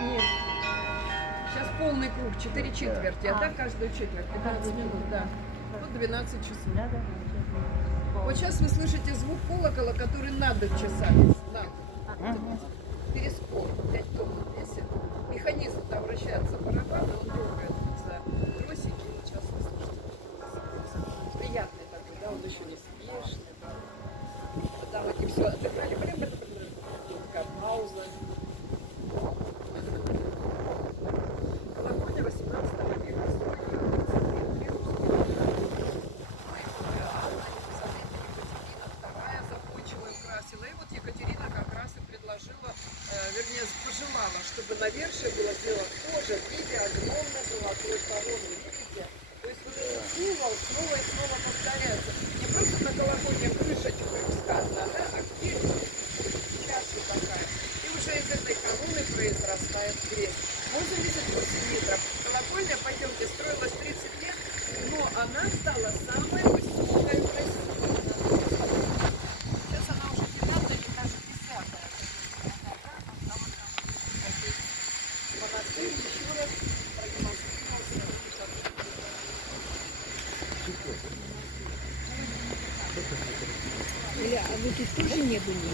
Нет. Сейчас полный круг, 4 четверти, а так каждую четверть, 15 минут, да. Вот 12 часов. Да, да. Вот сейчас вы слышите звук колокола, который надо часами. Перескок, 5 тонн весит. Механизм там вращается барабан, он дергает за тросики. Сейчас вы слышите. Приятный такой, да, он еще не спешный. Да. Там эти все отыграли. Такая пауза. Колокольня 18 века. Вторая закончила и украсила. И вот Екатерина как раз и предложила, вернее, пожелала, чтобы навершие было сделано тоже в виде огромной золотой короны. Видите? То есть вот этот символ снова и снова повторяется. Не просто на колокольне крыша сказана, да, а где чаша такая. И уже из этой короны произрастает крест. 88 метров. Колокольня, пойдемте, строилась 30 лет, но она стала самой высокой в России. Сейчас она уже 9-я или даже 10-я. Монастырь еще раз продемонстрировался. А вы тут тоже не были?